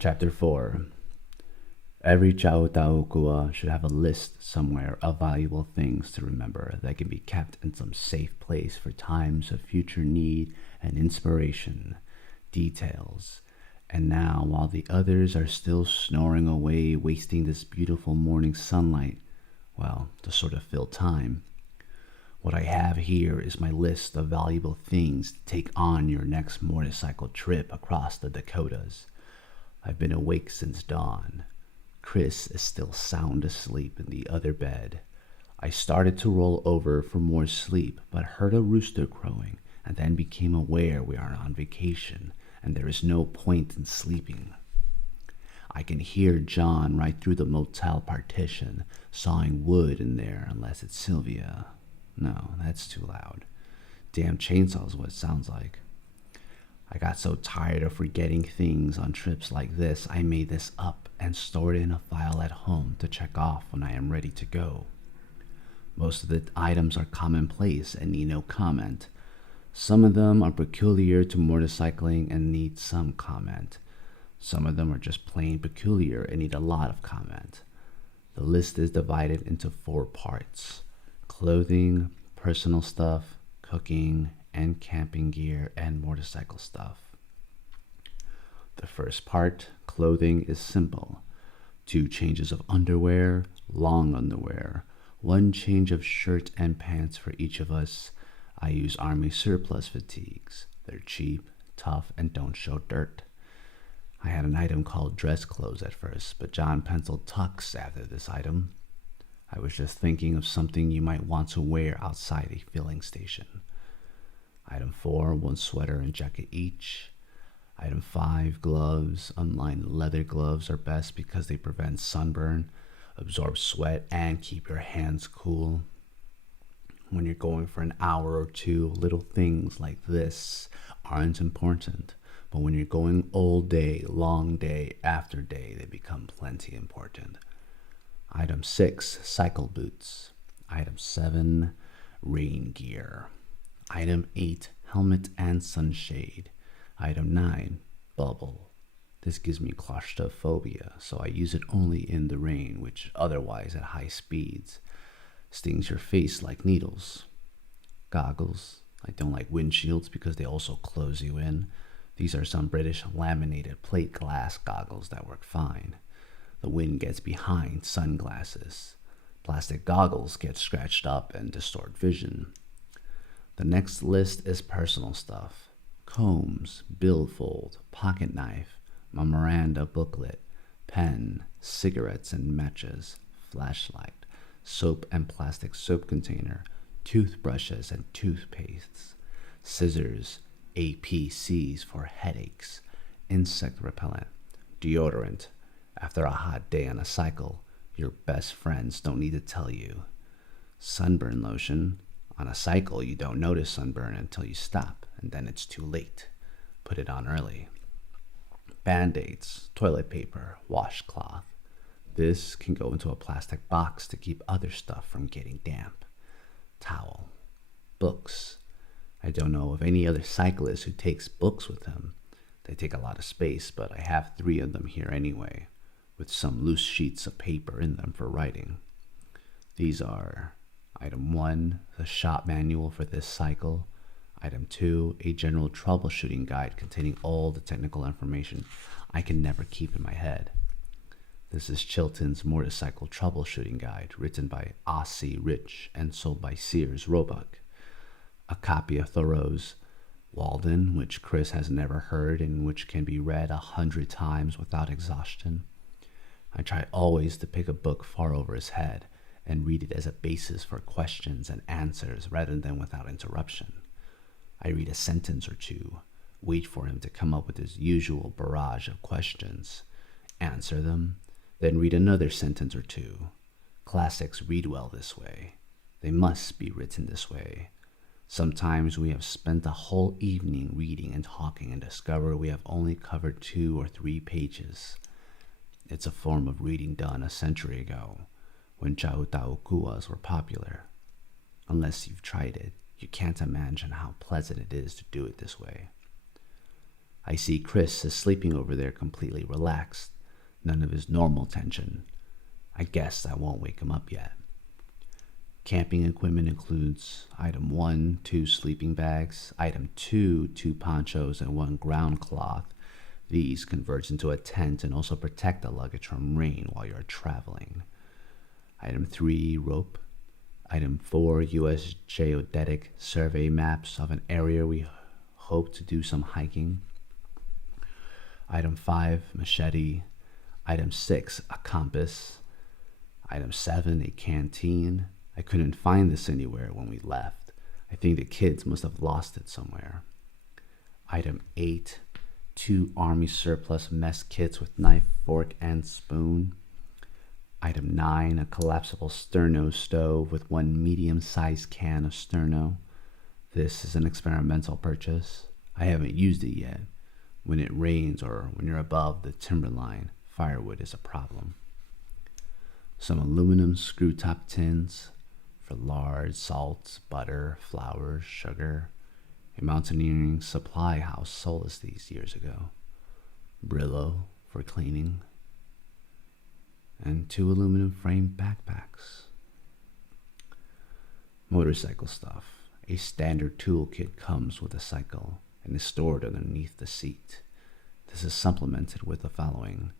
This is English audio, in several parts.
Chapter 4. Every Chautaukua should have a list somewhere of valuable things to remember that can be kept in some safe place for times of future need and inspiration. Details. And now, while the others are still snoring away, wasting this beautiful morning sunlight, well, to sort of fill time, what I have here is my list of valuable things to take on your next motorcycle trip across the Dakotas. I've been awake since dawn. Chris is still sound asleep in the other bed. I started to roll over for more sleep, but heard a rooster crowing, and then became aware we are on vacation, and there is no point in sleeping. I can hear John right through the motel partition, sawing wood in there, unless it's Sylvia. No, that's too loud. Damn chainsaw's what it sounds like. I got so tired of forgetting things on trips like this, I made this up and stored it in a file at home to check off when I am ready to go. Most of the items are commonplace and need no comment. Some of them are peculiar to motorcycling and need some comment. Some of them are just plain peculiar and need a lot of comment. The list is divided into 4 parts: clothing, personal stuff, cooking, and camping gear and motorcycle stuff. The first part, clothing, is simple. 2 changes of underwear, long underwear, 1 change of shirt and pants for each of us. I use Army surplus fatigues. They're cheap, tough, and don't show dirt. I had an item called dress clothes at first, but John penciled tux after this item. I was just thinking of something you might want to wear outside a filling station. Item 4, 1 sweater and jacket each. Item 5, gloves. Unlined leather gloves are best because they prevent sunburn, absorb sweat, and keep your hands cool. When you're going for an hour or 2, little things like this aren't important. But when you're going all day, long day after day, they become plenty important. Item 6, cycle boots. Item 7, rain gear. Item 8, helmet and sunshade. Item 9, bubble. This gives me claustrophobia, so I use it only in the rain, which otherwise at high speeds stings your face like needles. Goggles. I don't like windshields because they also close you in. These are some British laminated plate glass goggles that work fine. The wind gets behind sunglasses. Plastic goggles get scratched up and distort vision. The next list is personal stuff: combs, billfold, pocket knife, memoranda booklet, pen, cigarettes and matches, flashlight, soap and plastic soap container, toothbrushes and toothpastes, scissors, APCs for headaches, insect repellent, deodorant. After a hot day on a cycle, your best friends don't need to tell you. Sunburn lotion. On a cycle, you don't notice sunburn until you stop, and then it's too late. Put it on early. Band-aids, toilet paper, washcloth. This can go into a plastic box to keep other stuff from getting damp. Towel. Books. I don't know of any other cyclist who takes books with him. They take a lot of space, but I have 3 of them here anyway, with some loose sheets of paper in them for writing. These are: Item 1, the shop manual for this cycle. Item 2, a general troubleshooting guide containing all the technical information I can never keep in my head. This is Chilton's Motorcycle Troubleshooting Guide, written by Ossie Rich and sold by Sears Roebuck. A copy of Thoreau's Walden, which Chris has never heard and which can be read 100 times without exhaustion. I try always to pick a book far over his head and read it as a basis for questions and answers rather than without interruption. I read a sentence or 2, wait for him to come up with his usual barrage of questions, answer them, then read another sentence or 2. Classics read well this way. They must be written this way. Sometimes we have spent a whole evening reading and talking and discover we have only covered 2 or 3 pages. It's a form of reading done a century ago, when Chautauquas were popular. Unless you've tried it, you can't imagine how pleasant it is to do it this way. I see Chris is sleeping over there completely relaxed, none of his normal tension. I guess I won't wake him up yet. Camping equipment includes item 1, 2 sleeping bags, item 2, 2 ponchos, and 1 ground cloth. These convert into a tent and also protect the luggage from rain while you're traveling. Item 3, rope. Item 4, U.S. geodetic survey maps of an area we hope to do some hiking. Item 5, machete. Item 6, a compass. Item 7, a canteen. I couldn't find this anywhere when we left. I think the kids must have lost it somewhere. Item 8, 2 army surplus mess kits with knife, fork, and spoon. Item 9, a collapsible sterno stove with 1 medium-sized can of sterno. This is an experimental purchase. I haven't used it yet. When it rains or when you're above the timberline, firewood is a problem. Some aluminum screw-top tins for lard, salt, butter, flour, sugar. A mountaineering supply house sold us these years ago. Brillo for cleaning. And 2 aluminum frame backpacks. Motorcycle stuff. A standard toolkit comes with a cycle and is stored underneath the seat. This is supplemented with the following: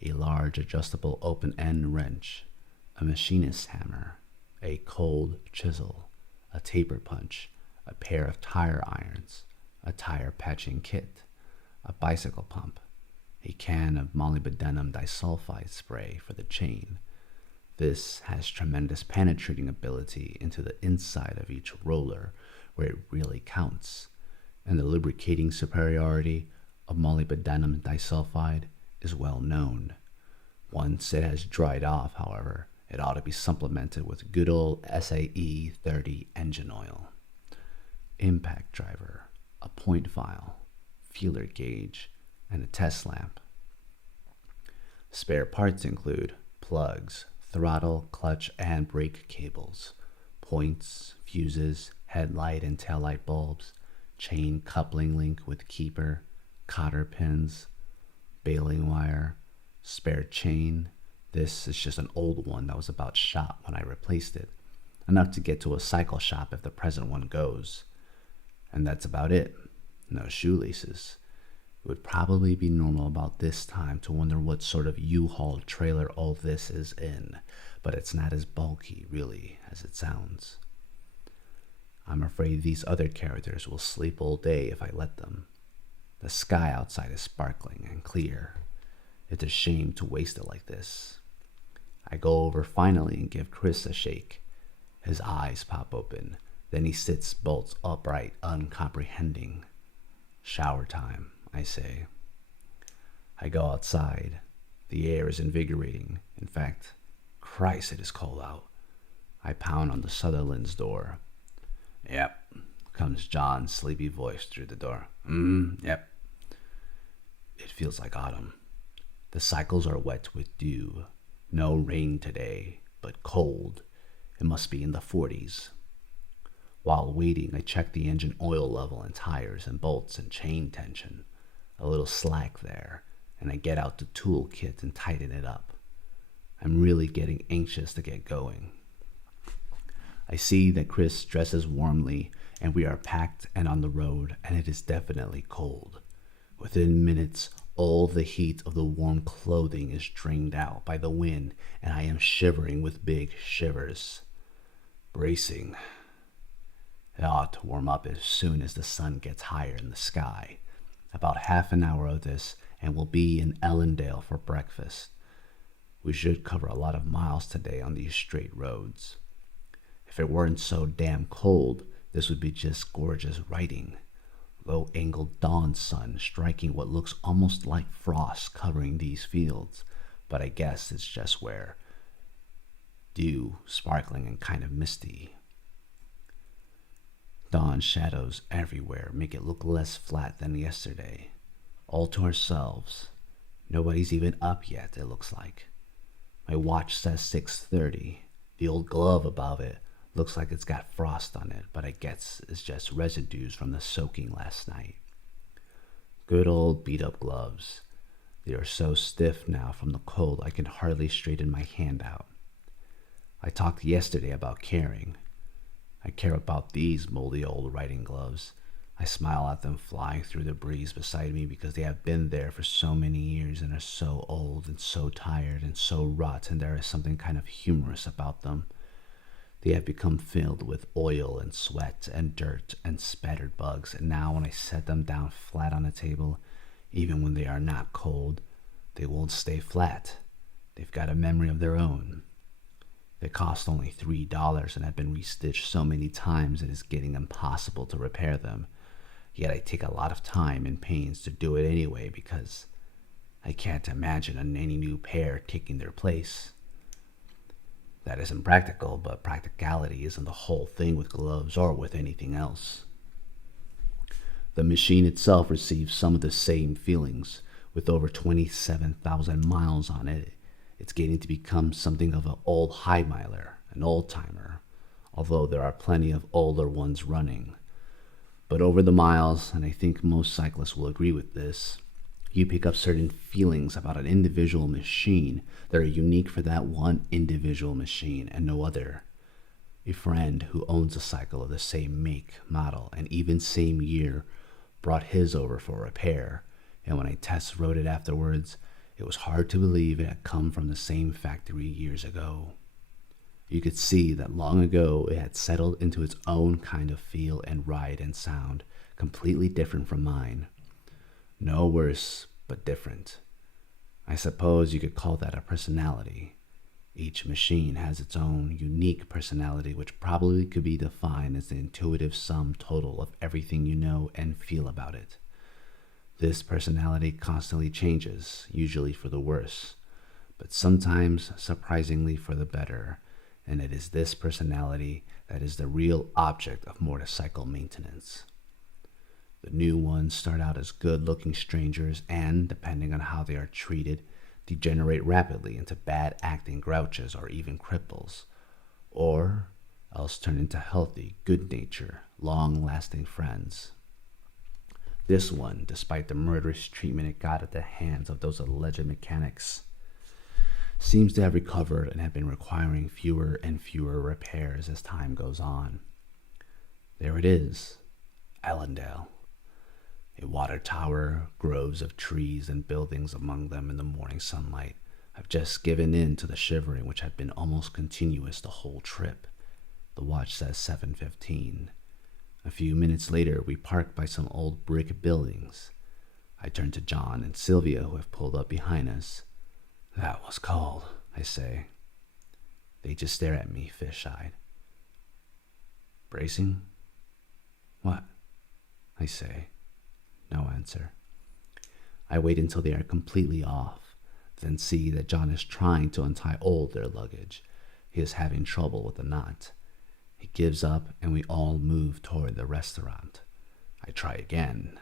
a large adjustable open-end wrench, a machinist's hammer, a cold chisel, a taper punch, a pair of tire irons, a tire patching kit, a bicycle pump, a can of molybdenum disulfide spray for the chain. This has tremendous penetrating ability into the inside of each roller where it really counts, and the lubricating superiority of molybdenum disulfide is well known. Once it has dried off, however, it ought to be supplemented with good old SAE 30 engine oil. Impact driver, a point file, feeler gauge, and a test lamp. Spare parts include plugs, throttle, clutch, and brake cables, points, fuses, headlight and taillight bulbs, chain coupling link with keeper, cotter pins, baling wire, spare chain. This is just an old one that was about shot when I replaced it, enough to get to a cycle shop if the present one goes. And that's about it. No shoelaces. It would probably be normal about this time to wonder what sort of U-Haul trailer all this is in, but it's not as bulky, really, as it sounds. I'm afraid these other characters will sleep all day if I let them. The sky outside is sparkling and clear. It's a shame to waste it like this. I go over finally and give Chris a shake. His eyes pop open. Then he sits bolt upright, uncomprehending. Shower time, I say. I go outside. The air is invigorating. In fact, Christ, it is cold out. I pound on the Sutherland's door. Yep, comes John's sleepy voice through the door. Yep. It feels like autumn. The cycles are wet with dew. No rain today, but cold. It must be in the 40s. While waiting, I check the engine oil level and tires and bolts and chain tension. A little slack there, and I get out the toolkit and tighten it up. I'm really getting anxious to get going. I see that Chris dresses warmly, and we are packed and on the road, and it is definitely cold. Within minutes, all the heat of the warm clothing is drained out by the wind, and I am shivering with big shivers. Bracing. It ought to warm up as soon as the sun gets higher in the sky. About half an hour of this, and we'll be in Ellendale for breakfast. We should cover a lot of miles today on these straight roads. If it weren't so damn cold, this would be just gorgeous writing. Low-angled dawn sun striking what looks almost like frost covering these fields, but I guess it's just where. Dew, sparkling and kind of misty. Dawn shadows everywhere make it look less flat than yesterday. All to ourselves. Nobody's even up yet, it looks like. My watch says 6:30. The old glove above it looks like it's got frost on it, but I guess it's just residues from the soaking last night. Good old beat-up gloves. They are so stiff now from the cold I can hardly straighten my hand out. I talked yesterday about caring. I care about these moldy old writing gloves. I smile at them flying through the breeze beside me because they have been there for so many years and are so old and so tired and so rotten there is something kind of humorous about them. They have become filled with oil and sweat and dirt and spattered bugs, and now when I set them down flat on the table, even when they are not cold, they won't stay flat. They've got a memory of their own. They cost only $3 and have been restitched so many times it is getting impossible to repair them. Yet I take a lot of time and pains to do it anyway because I can't imagine any new pair taking their place. That isn't practical, but practicality isn't the whole thing with gloves or with anything else. The machine itself receives some of the same feelings. With over 27,000 miles on it, it's getting to become something of an old high miler, an old timer, although there are plenty of older ones running. But over the miles, and I think most cyclists will agree with this, you pick up certain feelings about an individual machine that are unique for that one individual machine and no other. A friend who owns a cycle of the same make, model, and even same year brought his over for repair, and when I test rode it afterwards, it was hard to believe it had come from the same factory years ago. You could see that long ago it had settled into its own kind of feel and ride and sound, completely different from mine. No worse, but different. I suppose you could call that a personality. Each machine has its own unique personality, which probably could be defined as the intuitive sum total of everything you know and feel about it. This personality constantly changes, usually for the worse, but sometimes surprisingly for the better, and it is this personality that is the real object of motorcycle maintenance. The new ones start out as good-looking strangers and, depending on how they are treated, degenerate rapidly into bad-acting grouches or even cripples, or else turn into healthy, good-natured, long-lasting friends. This one, despite the murderous treatment it got at the hands of those alleged mechanics, seems to have recovered and have been requiring fewer and fewer repairs as time goes on. There it is, Allendale. A water tower, groves of trees and buildings among them in the morning sunlight. I've just given in to the shivering which had been almost continuous the whole trip. The watch says 7:15. A few minutes later, we park by some old brick buildings. I turn to John and Sylvia, who have pulled up behind us. That was cold, I say. They just stare at me, fish-eyed. Bracing? What? I say. No answer. I wait until they are completely off, then see that John is trying to untie all their luggage. He is having trouble with the knot. He gives up, and we all move toward the restaurant. I try again.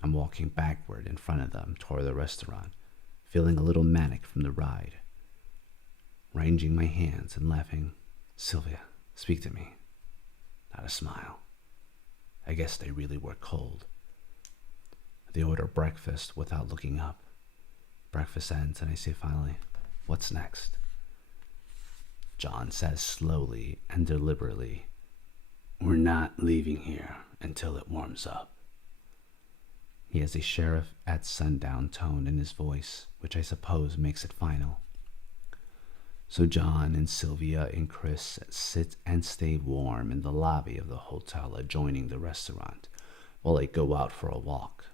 I'm walking backward in front of them toward the restaurant, feeling a little manic from the ride. Ranging my hands and laughing. Sylvia, speak to me. Not a smile. I guess they really were cold. They order breakfast without looking up. Breakfast ends, and I say finally, what's next? John says slowly and deliberately, we're not leaving here until it warms up. He has a sheriff at sundown tone in his voice, which I suppose makes it final. So John and Sylvia and Chris sit and stay warm in the lobby of the hotel adjoining the restaurant while I go out for a walk.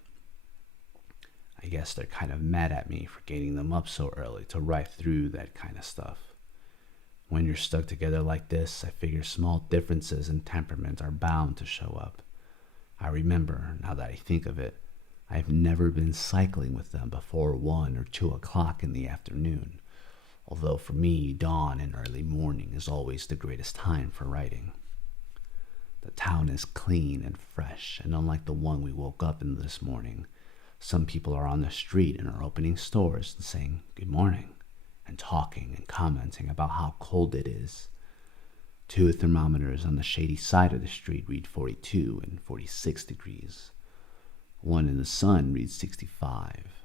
I guess they're kind of mad at me for getting them up so early to ride through that kind of stuff. When you're stuck together like this, I figure small differences in temperament are bound to show up. I remember, now that I think of it, I've never been cycling with them before 1 or 2 o'clock in the afternoon, although for me, dawn and early morning is always the greatest time for riding. The town is clean and fresh, and unlike the one we woke up in this morning, some people are on the street and are opening stores and saying good morning, and talking and commenting about how cold it is. 2 thermometers on the shady side of the street read 42 and 46 degrees. One in the sun reads 65.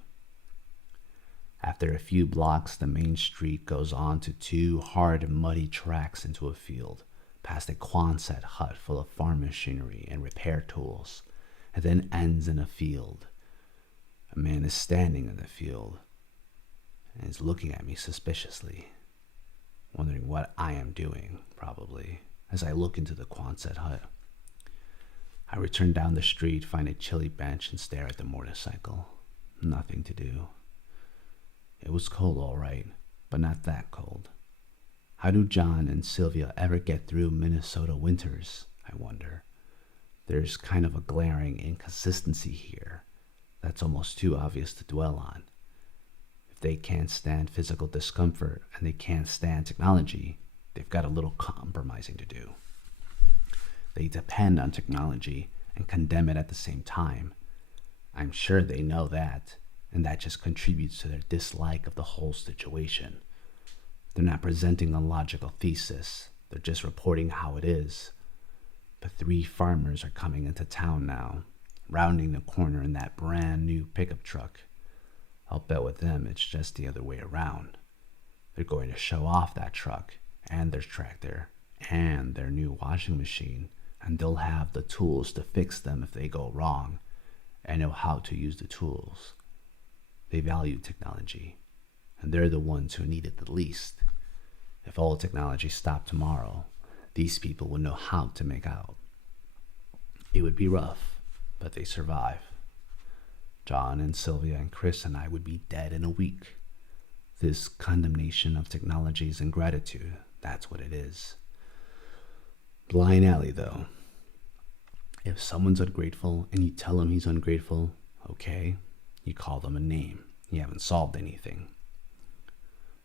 After a few blocks, the main street goes on to two hard and muddy tracks into a field, past a Quonset hut full of farm machinery and repair tools, and then ends in a field. A man is standing in the field and is looking at me suspiciously, wondering what I am doing, probably, as I look into the Quonset hut. I return down the street, find a chilly bench, and stare at the motorcycle. Nothing to do. It was cold, all right, but not that cold. How do John and Sylvia ever get through Minnesota winters, I wonder? There's kind of a glaring inconsistency here that's almost too obvious to dwell on. If they can't stand physical discomfort and they can't stand technology, they've got a little compromising to do. They depend on technology and condemn it at the same time. I'm sure they know that, and that just contributes to their dislike of the whole situation. They're not presenting a logical thesis, they're just reporting how it is. But 3 farmers are coming into town now, rounding the corner in that brand new pickup truck. I'll bet with them it's just the other way around. They're going to show off that truck and their tractor and their new washing machine, and they'll have the tools to fix them if they go wrong, and know how to use the tools. They value technology, and they're the ones who need it the least. If all technology stopped tomorrow, these people would know how to make out. It would be rough, but they survive. John and Sylvia and Chris and I would be dead in a week. This condemnation of technology is ingratitude. That's what it is. Blind alley, though. If someone's ungrateful and you tell him he's ungrateful, okay, you call them a name. You haven't solved anything.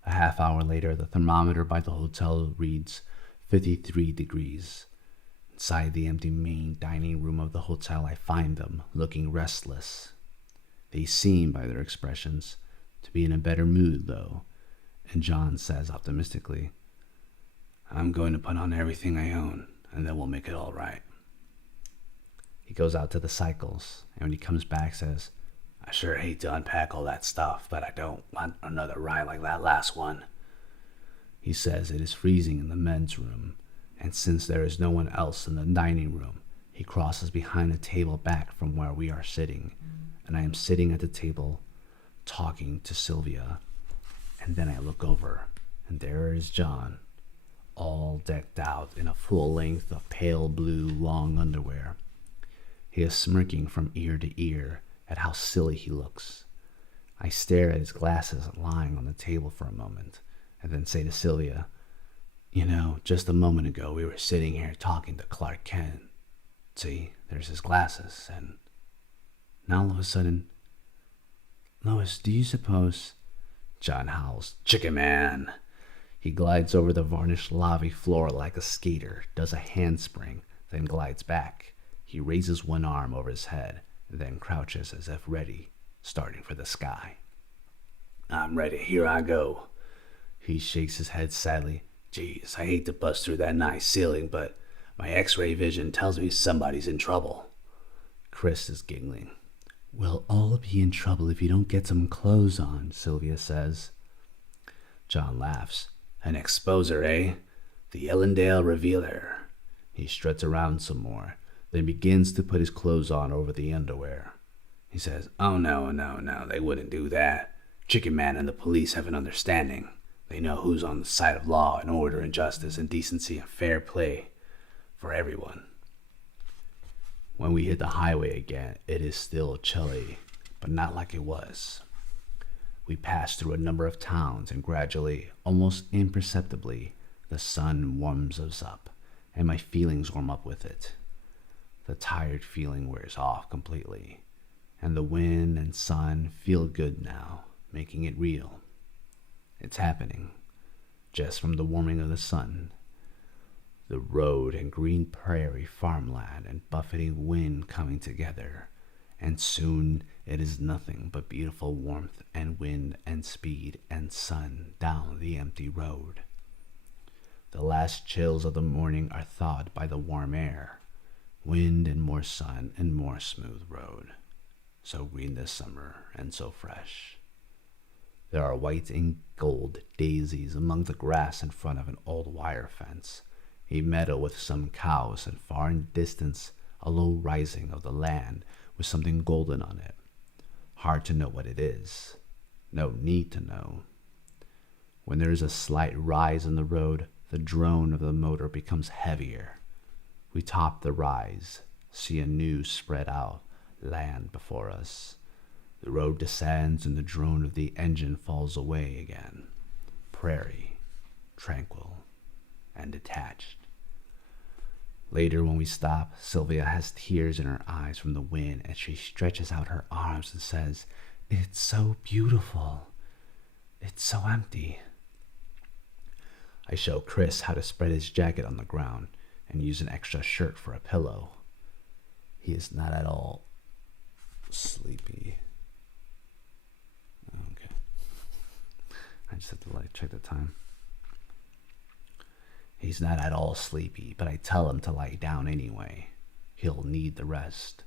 A half hour later, the thermometer by the hotel reads 53 degrees. Inside the empty main dining room of the hotel, I find them, looking restless. They seem, by their expressions, to be in a better mood, though, and John says optimistically, "I'm going to put on everything I own, and then we'll make it all right." He goes out to the cycles, and when he comes back says, "I sure hate to unpack all that stuff, but I don't want another ride like that last one." He says it is freezing in the men's room, and since there is no one else in the dining room, he crosses behind a table back from where we are sitting, and I am sitting at the table talking to Sylvia, and then I look over, and there is John, all decked out in a full length of pale blue long underwear. He is smirking from ear to ear at how silly he looks. I stare at his glasses lying on the table for a moment, and then say to Sylvia, "You know, just a moment ago we were sitting here talking to Clark Kent. See, there's his glasses, and now all of a sudden, Lois, do you suppose..." John howls, "Chicken man!" He glides over the varnished lobby floor like a skater, does a handspring, then glides back. He raises one arm over his head, and then crouches as if ready, starting for the sky. "I'm ready, here I go." He shakes his head sadly. "Geez, I hate to bust through that nice ceiling, but my x-ray vision tells me somebody's in trouble." Chris is giggling. "We'll all be in trouble if you don't get some clothes on," Sylvia says. John laughs. "An exposer, eh? The Ellendale Revealer." He struts around some more, then begins to put his clothes on over the underwear. He says, "Oh, no, they wouldn't do that. Chicken Man and the police have an understanding. They know who's on the side of law and order and justice and decency and fair play for everyone." When we hit the highway again, it is still chilly, but not like it was. We pass through a number of towns, and gradually, almost imperceptibly, the sun warms us up, and my feelings warm up with it. The tired feeling wears off completely, and the wind and sun feel good now, making it real. It's happening, just from the warming of the sun. The road and green prairie farmland and buffeting wind coming together, and soon it is nothing but beautiful warmth and wind and speed and sun down the empty road. The last chills of the morning are thawed by the warm air, wind and more sun and more smooth road. so green this summer and so fresh. There are white and gold daisies among the grass in front of an old wire fence, a meadow with some cows, and far in the distance a low rising of the land with something golden on it. Hard to know what it is. No need to know. When there is a slight rise in the road, the drone of the motor becomes heavier. We top the rise, see a new spread out land before us. The road descends and the drone of the engine falls away again. Prairie, tranquil and detached. Later, when we stop, Sylvia has tears in her eyes from the wind, and she stretches out her arms and says, "It's so beautiful. It's so empty." I show Chris how to spread his jacket on the ground and use an extra shirt for a pillow. He is not at all sleepy. Okay. I just have to check the time. He's not at all sleepy, but I tell him to lie down anyway. He'll need the rest.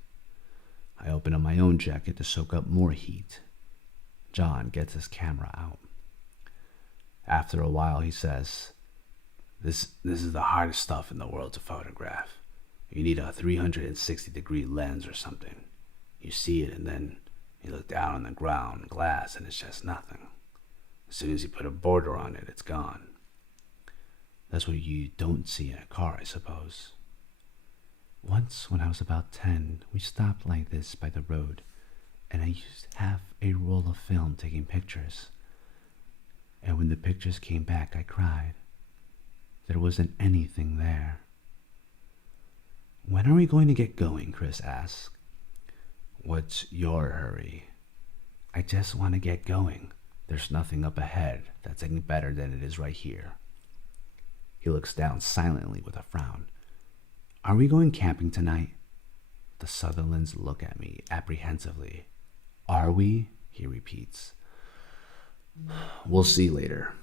I open up my own jacket to soak up more heat. John gets his camera out. After a while, he says, This is the hardest stuff in the world to photograph. You need a 360-degree lens or something. You see it, and then you look down on the ground, glass, and it's just nothing. As soon as you put a border on it, it's gone. That's what you don't see in a car, I suppose. Once, when I was about 10, we stopped like this by the road, and I used half a roll of film taking pictures. And when the pictures came back, I cried. There wasn't anything there. "When are we going to get going?" Chris asked. "What's your hurry?" "I just want to get going. There's nothing up ahead that's any better than it is right here." He looks down silently with a frown. "Are we going camping tonight?" The Sutherlands look at me apprehensively. "Are we?" he repeats. "We'll see later."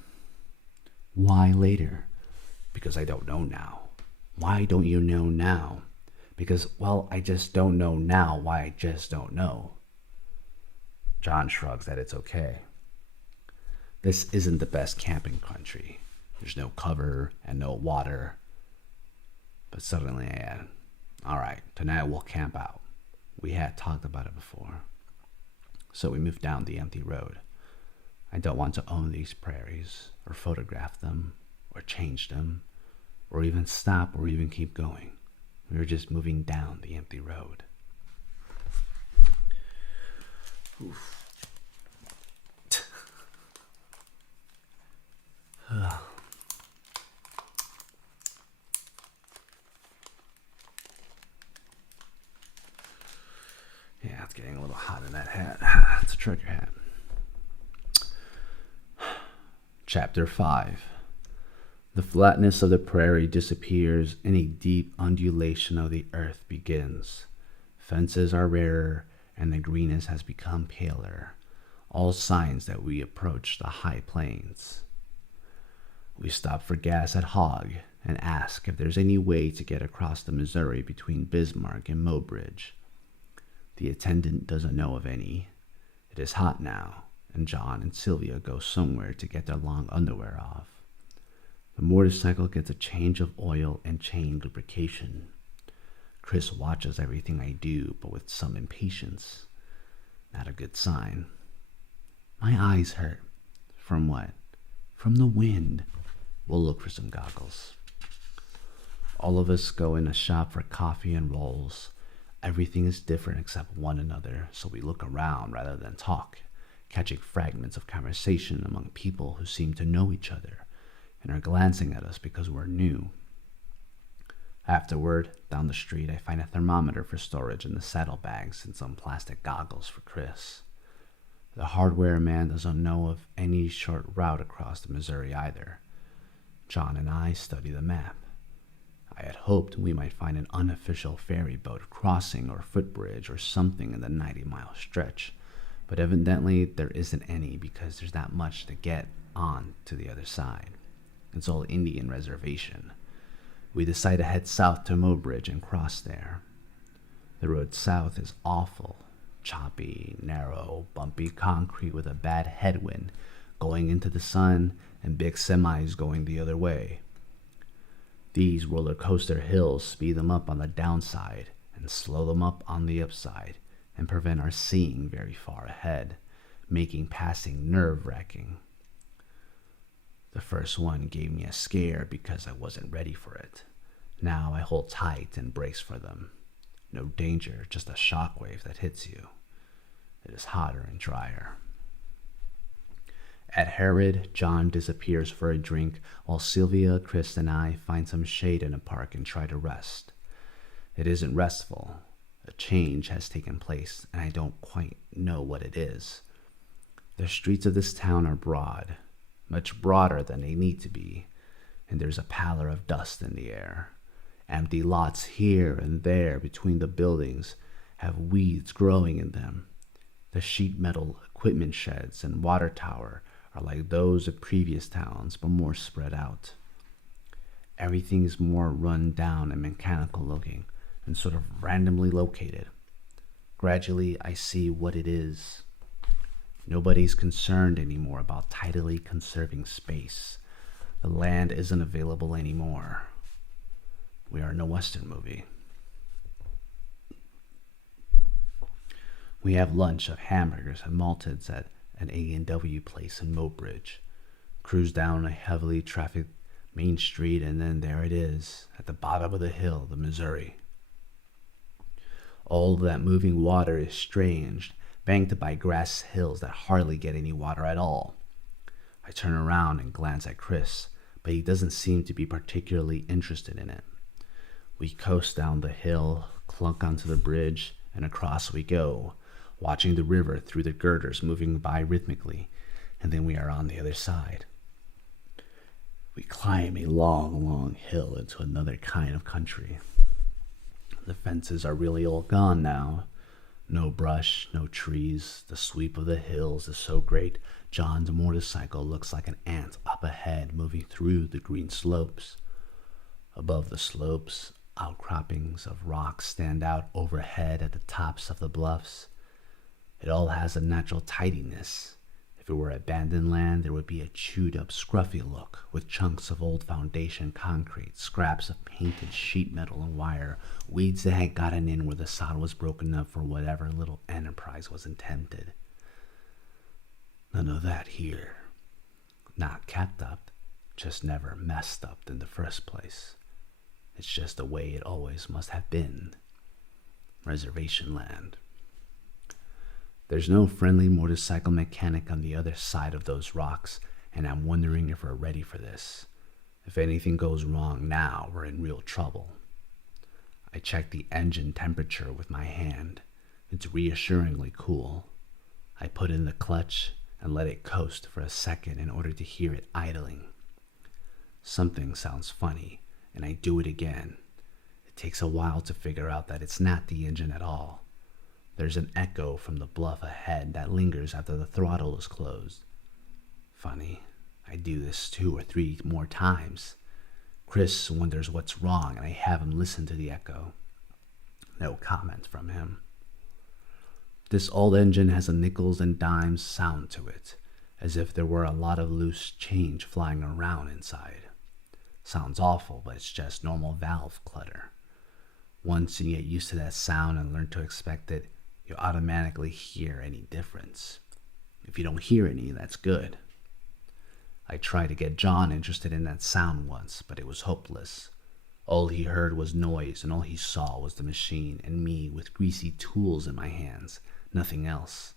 "Why later?" "Because I don't know now." "Why don't you know now?" "Because, well, I just don't know now why I just don't know." John shrugs that it's okay. This isn't the best camping country. There's no cover and no water. But suddenly I add, "All right, tonight we'll camp out." We had talked about it before. So we moved down the empty road. I don't want to own these prairies, or photograph them, or change them, or even stop or even keep going. We were just moving down the empty road. Oof. Yeah, it's getting a little hot in that hat. It's a trucker hat. Chapter 5. The flatness of the prairie disappears and a deep undulation of the earth begins. Fences are rarer and the greenness has become paler, all signs that we approach the high plains. We stop for gas at Hogg and ask if there's any way to get across the Missouri between Bismarck and Mobridge. The attendant doesn't know of any. It is hot now, and John and Sylvia go somewhere to get their long underwear off. The motorcycle gets a change of oil and chain lubrication. Chris watches everything I do, but with some impatience. Not a good sign. My eyes hurt. From what? From the wind. We'll look for some goggles. All of us go in a shop for coffee and rolls. Everything is different except one another, so we look around rather than talk, catching fragments of conversation among people who seem to know each other and are glancing at us because we're new. Afterward, down the street, I find a thermometer for storage in the saddlebags and some plastic goggles for Chris. The hardware man doesn't know of any short route across the Missouri either. John and I study the map. I had hoped we might find an unofficial ferry boat crossing or footbridge or something in the 90-mile stretch, but evidently there isn't any because there's not much to get on to the other side. It's all Indian reservation. We decide to head south to Mobridge and cross there. The road south is awful. choppy, narrow, bumpy concrete with a bad headwind going into the sun and big semis going the other way. These roller coaster hills speed them up on the downside and slow them up on the upside and prevent our seeing very far ahead, making passing nerve-wracking. The first one gave me a scare because I wasn't ready for it. Now I hold tight and brace for them. No danger, just a shockwave that hits you. It is hotter and drier. At Herod, John disappears for a drink while Sylvia, Chris, and I find some shade in a park and try to rest. It isn't restful. A change has taken place, and I don't quite know what it is. The streets of this town are broad, much broader than they need to be, and there's a pallor of dust in the air. Empty lots here and there between the buildings have weeds growing in them. The sheet metal equipment sheds and water tower are like those of previous towns, but more spread out. Everything is more run down and mechanical looking and sort of randomly located. Gradually, I see what it is. Nobody's concerned anymore about tidily conserving space. The land isn't available anymore. We are in a Western movie. We have lunch of hamburgers and malteds at an A&W place in Mobridge. Cruise down a heavily trafficked main street, and then there it is, at the bottom of the hill, the Missouri. All of that moving water is strange, banked by grass hills that hardly get any water at all. I turn around and glance at Chris, but he doesn't seem to be particularly interested in it. We coast down the hill, clunk onto the bridge, and across we go, watching the river through the girders moving by rhythmically, and then we are on the other side. We climb a long, long hill into another kind of country. The fences are really all gone now. No brush, no trees. The sweep of the hills is so great, John's motorcycle looks like an ant up ahead moving through the green slopes. Above the slopes, outcroppings of rocks stand out overhead at the tops of the bluffs. It all has a natural tidiness. If it were abandoned land, there would be a chewed-up, scruffy look, with chunks of old foundation concrete, scraps of painted sheet metal and wire, weeds that had gotten in where the sod was broken up for whatever little enterprise was intended. None of that here. Not kept up, just never messed up in the first place. It's just the way it always must have been. Reservation land. There's no friendly motorcycle mechanic on the other side of those rocks, and I'm wondering if we're ready for this. If anything goes wrong now, we're in real trouble. I check the engine temperature with my hand. It's reassuringly cool. I put in the clutch and let it coast for a second in order to hear it idling. Something sounds funny, and I do it again. It takes a while to figure out that it's not the engine at all. There's an echo from the bluff ahead that lingers after the throttle is closed. Funny, I do this 2 or 3 more times. Chris wonders what's wrong, and I have him listen to the echo. No comment from him. This old engine has a nickels and dimes sound to it, as if there were a lot of loose change flying around inside. Sounds awful, but it's just normal valve clutter. Once you get used to that sound and learn to expect it, you automatically hear any difference. If you don't hear any, that's good. I tried to get John interested in that sound once, but it was hopeless. All he heard was noise, and all he saw was the machine and me with greasy tools in my hands, nothing else.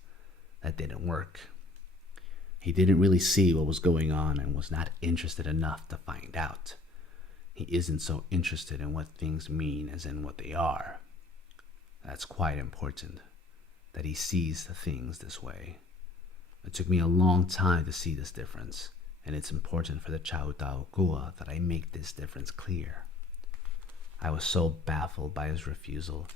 That didn't work. He didn't really see what was going on and was not interested enough to find out. He isn't so interested in what things mean as in what they are. That's quite important, that he sees the things this way. It took me a long time to see this difference, and it's important for the Chautauqua that I make this difference clear. I was so baffled by his refusal,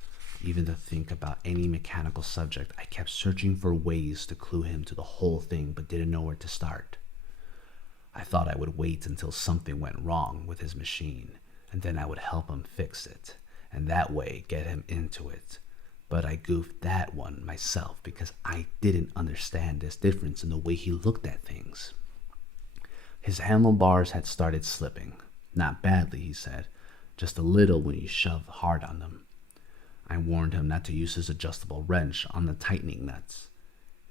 even to think about any mechanical subject. I kept searching for ways to clue him to the whole thing, but didn't know where to start. I thought I would wait until something went wrong with his machine, and then I would help him fix it, and that way get him into it. but I goofed that one myself because I didn't understand this difference in the way he looked at things. His handlebars had started slipping. Not badly, he said, just a little when you shove hard on them. I warned him not to use his adjustable wrench on the tightening nuts.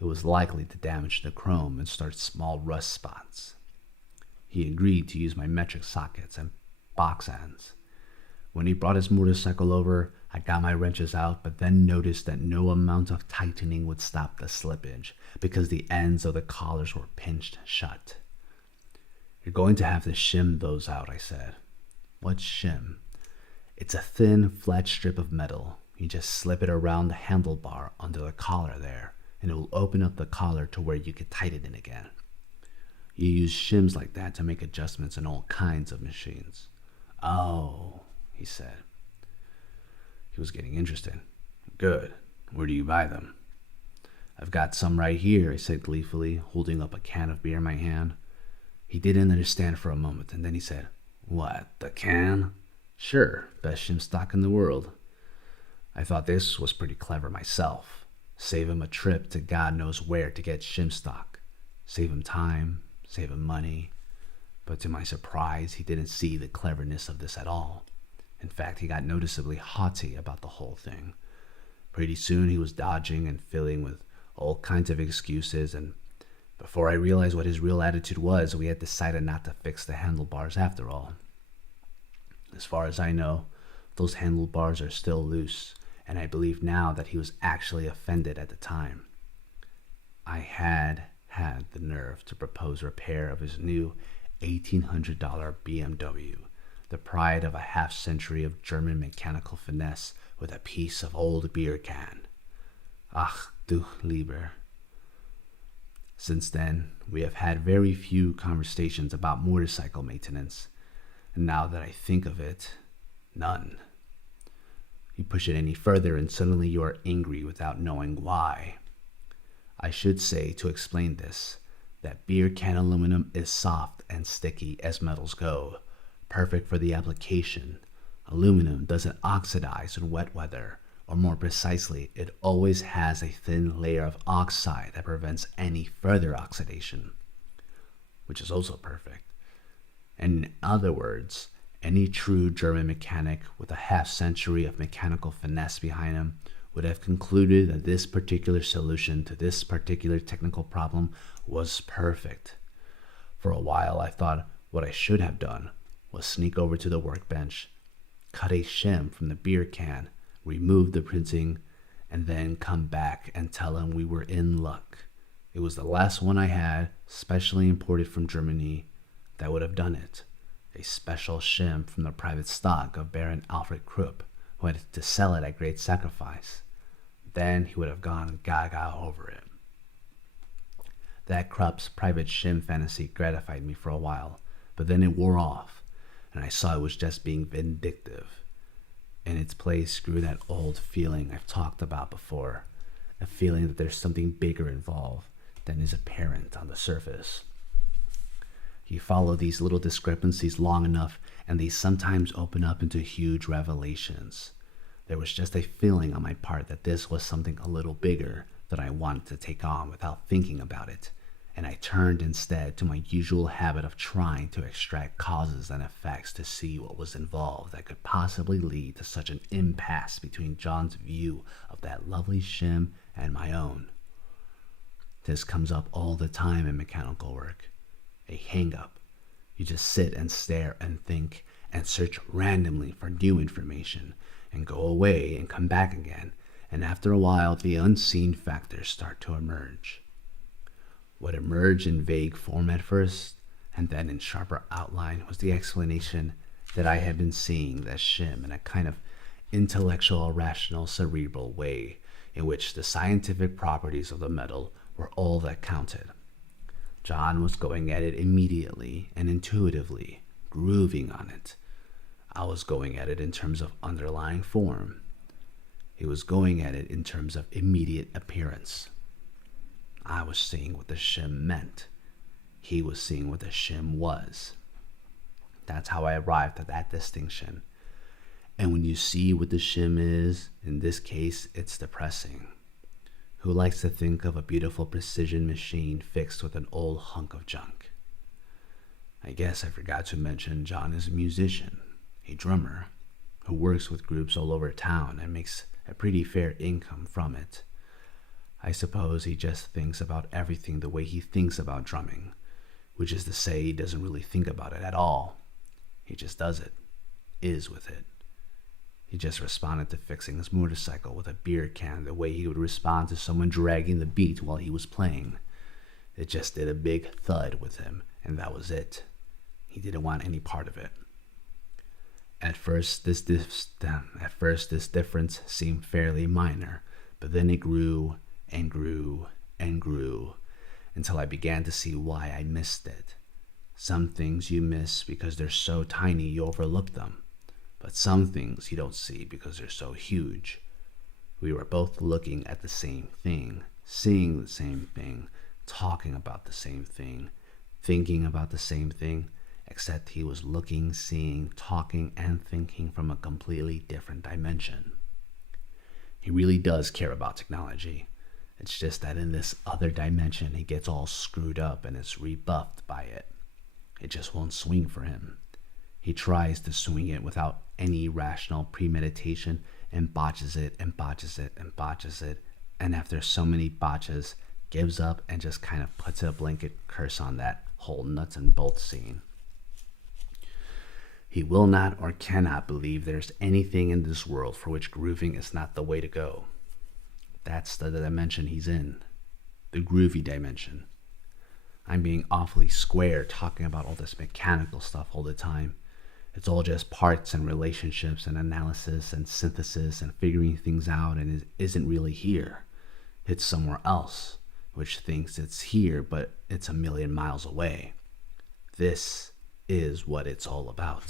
It was likely to damage the chrome and start small rust spots. He agreed to use my metric sockets and box ends. When he brought his motorcycle over, I got my wrenches out, but then noticed that no amount of tightening would stop the slippage because the ends of the collars were pinched shut. You're going to have to shim those out, I said. What's shim? It's a thin, flat strip of metal. You just slip it around the handlebar under the collar there, and it will open up the collar to where you can tighten it again. You use shims like that to make adjustments in all kinds of machines. Oh, he said. He was getting interested. Good. Where do you buy them? I've got some right here, I said gleefully, holding up a can of beer in my hand. He didn't understand for a moment, and then he said, What, the can? Sure, best shim stock in the world. I thought this was pretty clever myself. Save him a trip to God knows where to get shim stock. Save him time, save him money. But to my surprise, he didn't see the cleverness of this at all. In fact, he got noticeably haughty about the whole thing. Pretty soon he was dodging and filling with all kinds of excuses, and before I realized what his real attitude was, we had decided not to fix the handlebars after all. As far as I know, those handlebars are still loose, and I believe now that he was actually offended at the time. I had the nerve to propose repair of his new $1,800 BMW, the pride of a half-century of German mechanical finesse, with a piece of old beer can. Ach du Lieber. Since then, we have had very few conversations about motorcycle maintenance, and now that I think of it, none. You push it any further and suddenly you are angry without knowing why. I should say, to explain this, that beer can aluminum is soft and sticky as metals go, perfect for the application. Aluminum doesn't oxidize in wet weather, or more precisely, it always has a thin layer of oxide that prevents any further oxidation, which is also perfect. And in other words, any true German mechanic with a half-century of mechanical finesse behind him would have concluded that this particular solution to this particular technical problem was perfect. For a while, I thought what I should have done was sneak over to the workbench, cut a shim from the beer can, remove the printing, and then come back and tell him we were in luck. It was the last one I had, specially imported from Germany, that would have done it. A special shim from the private stock of Baron Alfred Krupp, who had to sell it at great sacrifice. Then he would have gone gaga over it. That Krupp's private shim fantasy gratified me for a while, but then it wore off, and I saw it was just being vindictive. In its place grew that old feeling I've talked about before, a feeling that there's something bigger involved than is apparent on the surface. You follow these little discrepancies long enough, and they sometimes open up into huge revelations. There was just a feeling on my part that this was something a little bigger that I wanted to take on without thinking about it, and I turned instead to my usual habit of trying to extract causes and effects to see what was involved that could possibly lead to such an impasse between John's view of that lovely shim and my own. This comes up all the time in mechanical work. A hang-up. You just sit and stare and think and search randomly for new information and go away and come back again, and after a while the unseen factors start to emerge. What emerged in vague form at first, and then in sharper outline, was the explanation that I had been seeing that shim in a kind of intellectual, rational, cerebral way, in which the scientific properties of the metal were all that counted. John was going at it immediately and intuitively, grooving on it. I was going at it in terms of underlying form. He was going at it in terms of immediate appearance. I was seeing what the shim meant. He was seeing what the shim was. That's how I arrived at that distinction. And when you see what the shim is, in this case, it's depressing. Who likes to think of a beautiful precision machine fixed with an old hunk of junk? I guess I forgot to mention John is a musician, a drummer, who works with groups all over town and makes a pretty fair income from it. I suppose he just thinks about everything the way he thinks about drumming, which is to say he doesn't really think about it at all. He just does it, is with it. He just responded to fixing his motorcycle with a beer can the way he would respond to someone dragging the beat while he was playing. It just did a big thud with him, and that was it. He didn't want any part of it. At first, this difference seemed fairly minor, but then it grew and grew and grew until I began to see why I missed it. Some things you miss because they're so tiny you overlook them, but some things you don't see because they're so huge. We were both looking at the same thing, seeing the same thing, talking about the same thing, thinking about the same thing, except he was looking, seeing, talking, and thinking from a completely different dimension. He really does care about technology. It's just that in this other dimension, he gets all screwed up and is rebuffed by it. It just won't swing for him. He tries to swing it without any rational premeditation and botches it and botches it and botches it, and after so many botches, gives up and just kind of puts a blanket curse on that whole nuts and bolts scene. He will not or cannot believe there's anything in this world for which grooving is not the way to go. That's the dimension he's in, the groovy dimension. I'm being awfully square talking about all this mechanical stuff all the time. It's all just parts and relationships and analysis and synthesis and figuring things out, and it isn't really here. It's somewhere else, which thinks it's here, but it's a million miles away. This is what it's all about.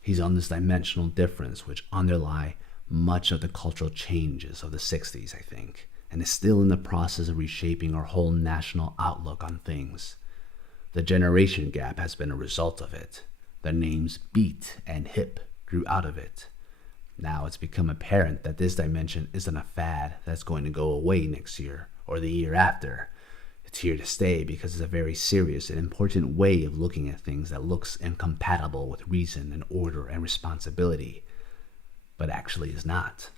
He's on this dimensional difference which underlie much of the cultural changes of the 60s, I think, and is still in the process of reshaping our whole national outlook on things. The generation gap has been a result of it. The names beat and hip grew out of it. Now it's become apparent that this dimension isn't a fad that's going to go away next year or the year after. It's here to stay because it's a very serious and important way of looking at things that looks incompatible with reason and order and responsibility, but actually is not.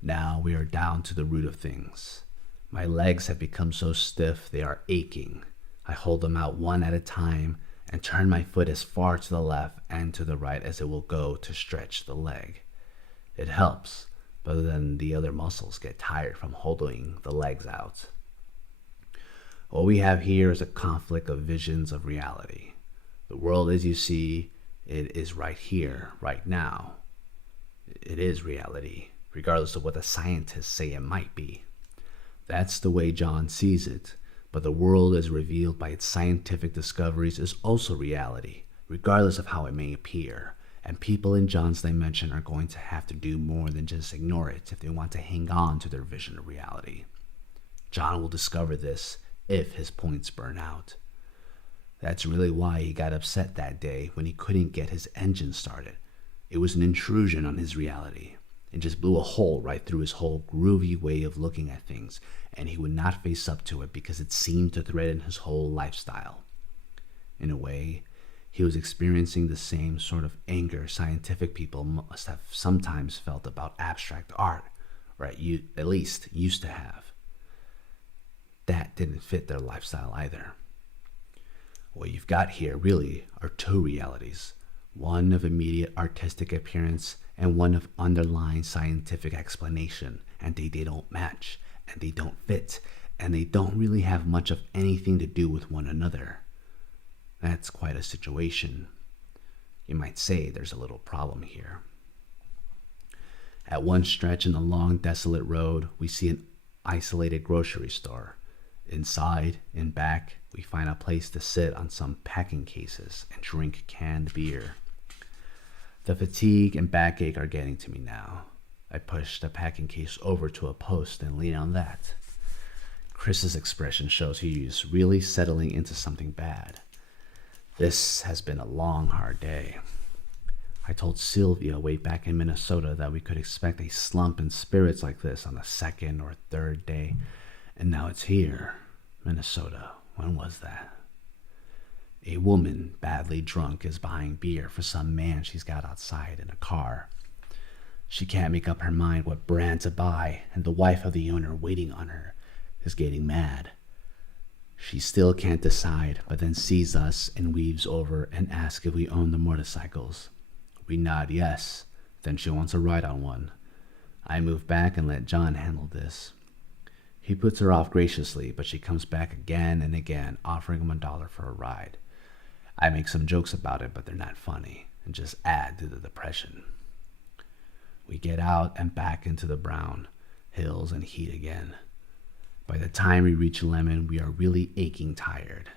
Now we are down to the root of things. My legs have become so stiff they are aching. I hold them out one at a time and turn my foot as far to the left and to the right as it will go to stretch the leg. It helps, but then the other muscles get tired from holding the legs out. What we have here is a conflict of visions of reality. The world as you see it is right here, right now. It is reality, regardless of what the scientists say it might be. That's the way John sees it, but the world as revealed by its scientific discoveries is also reality, regardless of how it may appear, and people in John's dimension are going to have to do more than just ignore it if they want to hang on to their vision of reality. John will discover this if his points burn out. That's really why he got upset that day when he couldn't get his engine started. It was an intrusion on his reality. It just blew a hole right through his whole groovy way of looking at things, and he would not face up to it because it seemed to threaten his whole lifestyle. In a way, he was experiencing the same sort of anger scientific people must have sometimes felt about abstract art, or at least used to have. That didn't fit their lifestyle either. What you've got here really are two realities, one of immediate artistic appearance and one of underlying scientific explanation, and they don't match, and they don't fit, and they don't really have much of anything to do with one another. That's quite a situation. You might say there's a little problem here. At one stretch in the long, desolate road, we see an isolated grocery store. Inside, in back, we find a place to sit on some packing cases and drink canned beer. The fatigue and backache are getting to me now. I push the packing case over to a post and lean on that. Chris's expression shows he's really settling into something bad. This has been a long, hard day. I told Sylvia way back in Minnesota that we could expect a slump in spirits like this on the second or third day, and now it's here. Minnesota. When was that? A woman, badly drunk, is buying beer for some man she's got outside in a car. She can't make up her mind what brand to buy, and the wife of the owner waiting on her is getting mad. She still can't decide, but then sees us and weaves over and asks if we own the motorcycles. We nod yes. Then she wants a ride on one. I move back and let John handle this. He puts her off graciously, but she comes back again and again, offering him $1 for a ride. I make some jokes about it, but they're not funny, and just add to the depression. We get out and back into the brown hills and heat again. By the time we reach Lemon, we are really aching tired.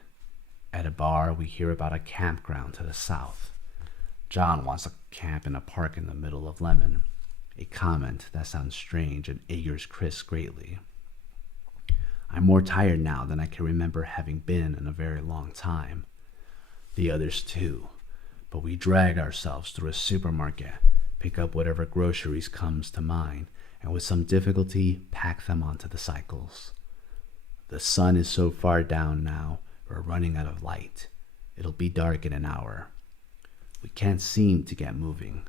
At a bar, we hear about a campground to the south. John wants to camp in a park in the middle of Lemon, a comment that sounds strange and angers Chris greatly. I'm more tired now than I can remember having been in a very long time. The others too, but we drag ourselves through a supermarket, pick up whatever groceries comes to mind, and with some difficulty pack them onto the cycles. The sun is so far down now, we're running out of light. It'll be dark in an hour. We can't seem to get moving.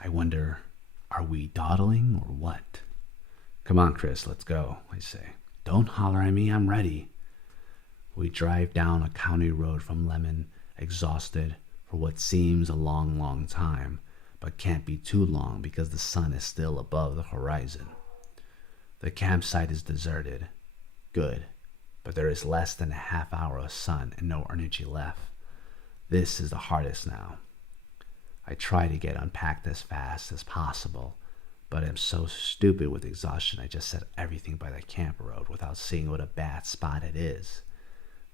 I wonder, are we dawdling or what? Come on, Chris, let's go, I say. Don't holler at me, I'm ready. We drive down a county road from Lemon, exhausted for what seems a long, long time, but can't be too long because the sun is still above the horizon. The campsite is deserted. Good, but there is less than a half hour of sun and no energy left. This is the hardest now. I try to get unpacked as fast as possible, but I'm so stupid with exhaustion I just set everything by the camp road without seeing what a bad spot it is.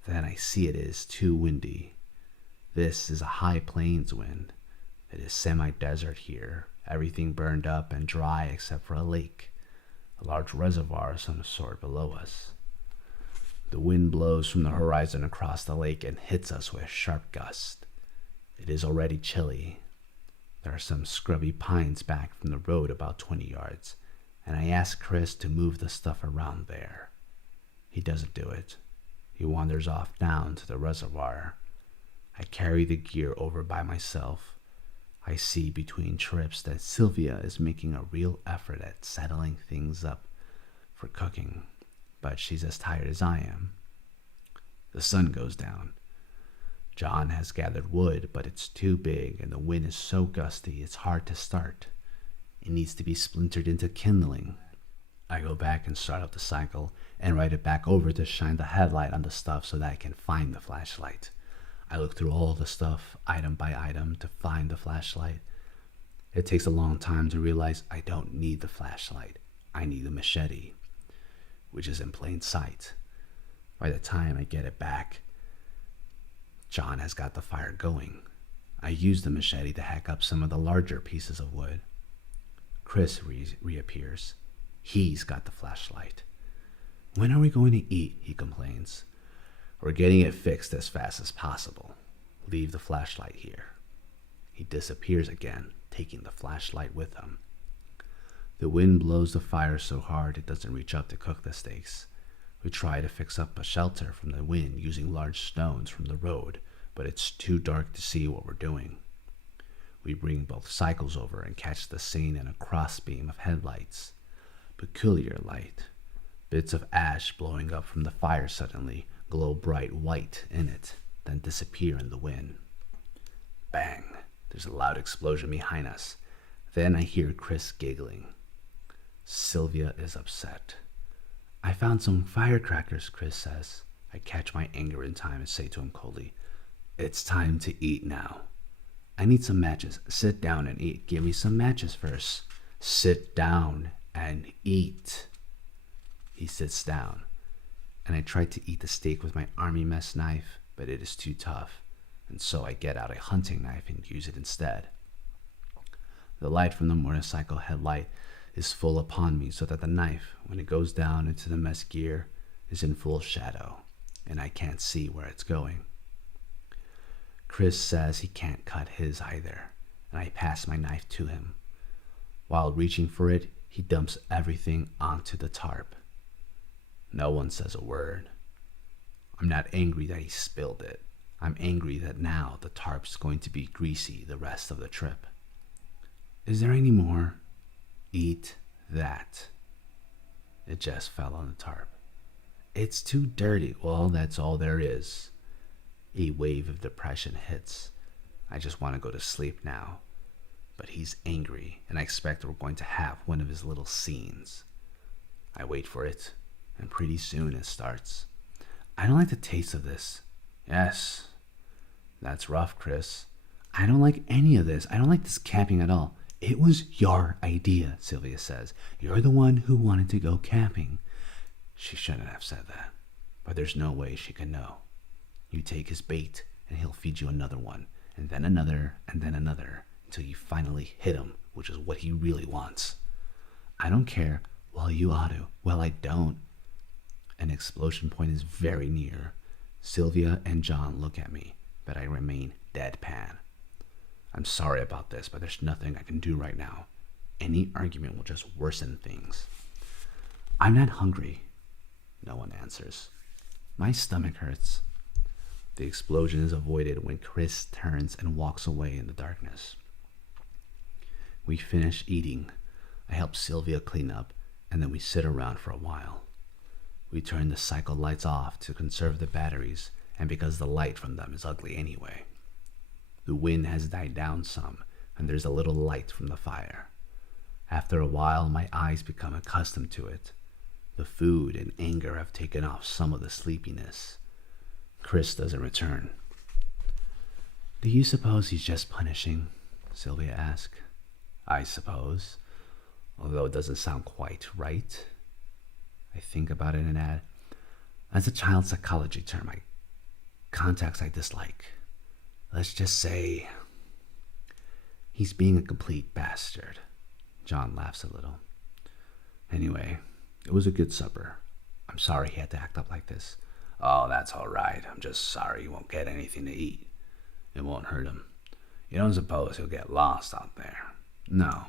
Then I see it is too windy. This is a high plains wind. It is semi-desert here, everything burned up and dry except for a lake, a large reservoir of some sort below us. The wind blows from the horizon across the lake and hits us with sharp gusts. It is already chilly. There are some scrubby pines back from the road about 20 yards, and I ask Chris to move the stuff around there. He doesn't do it. He wanders off down to the reservoir. I carry the gear over by myself. I see between trips that Sylvia is making a real effort at settling things up for cooking, but she's as tired as I am. The sun goes down. John has gathered wood, but it's too big and the wind is so gusty it's hard to start. It needs to be splintered into kindling. I go back and start up the cycle and ride it back over to shine the headlight on the stuff so that I can find the flashlight. I look through all the stuff, item by item, to find the flashlight. It takes a long time to realize I don't need the flashlight. I need the machete, which is in plain sight. By the time I get it back, John has got the fire going. I use the machete to hack up some of the larger pieces of wood. Chris reappears. He's got the flashlight. When are we going to eat? He complains. We're getting it fixed as fast as possible. Leave the flashlight here. He disappears again, taking the flashlight with him. The wind blows the fire so hard it doesn't reach up to cook the steaks. We try to fix up a shelter from the wind using large stones from the road, but it's too dark to see what we're doing. We bring both cycles over and catch the scene in a crossbeam of headlights. Peculiar light. Bits of ash blowing up from the fire suddenly glow bright white in it, then disappear in the wind. Bang! There's a loud explosion behind us. Then I hear Chris giggling. Sylvia is upset. I found some firecrackers, Chris says. I catch my anger in time and say to him coldly, It's time to eat now. I need some matches. Sit down and eat. Give me some matches first. Sit down and eat. He sits down, and I try to eat the steak with my army mess knife, but it is too tough, and so I get out a hunting knife and use it instead. The light from the motorcycle headlight is full upon me so that the knife, when it goes down into the mess gear, is in full shadow, and I can't see where it's going. Chris says he can't cut his either, and I pass my knife to him. While reaching for it, he dumps everything onto the tarp. No one says a word. I'm not angry that he spilled it. I'm angry that now the tarp's going to be greasy the rest of the trip. Is there any more? Eat that. It just fell on the tarp. It's too dirty. Well, that's all there is. A wave of depression hits. I just want to go to sleep now. But he's angry, and I expect we're going to have one of his little scenes. I wait for it, and pretty soon it starts. I don't like the taste of this. Yes, that's rough, Chris. I don't like any of this. I don't like this camping at all. It was your idea, Sylvia says. You're the one who wanted to go camping. She shouldn't have said that, but there's no way she can know. You take his bait, and he'll feed you another one, and then another, until you finally hit him, which is what he really wants. I don't care. Well, you ought to. Well, I don't. An explosion point is very near. Sylvia and John look at me, but I remain deadpan. I'm sorry about this, but there's nothing I can do right now. Any argument will just worsen things. I'm not hungry. No one answers. My stomach hurts. The explosion is avoided when Chris turns and walks away in the darkness. We finish eating. I help Sylvia clean up, and then we sit around for a while. We turn the cycle lights off to conserve the batteries, and because the light from them is ugly anyway. The wind has died down some, and there's a little light from the fire. After a while, my eyes become accustomed to it. The food and anger have taken off some of the sleepiness. Chris doesn't return. Do you suppose he's just punishing? Sylvia asks. I suppose, although it doesn't sound quite right. I think about it and add, that's a child psychology term. Contacts I dislike. Let's just say he's being a complete bastard. John laughs a little. Anyway, it was a good supper. I'm sorry he had to act up like this. Oh, that's all right. I'm just sorry he won't get anything to eat. It won't hurt him. You don't suppose he'll get lost out there? No.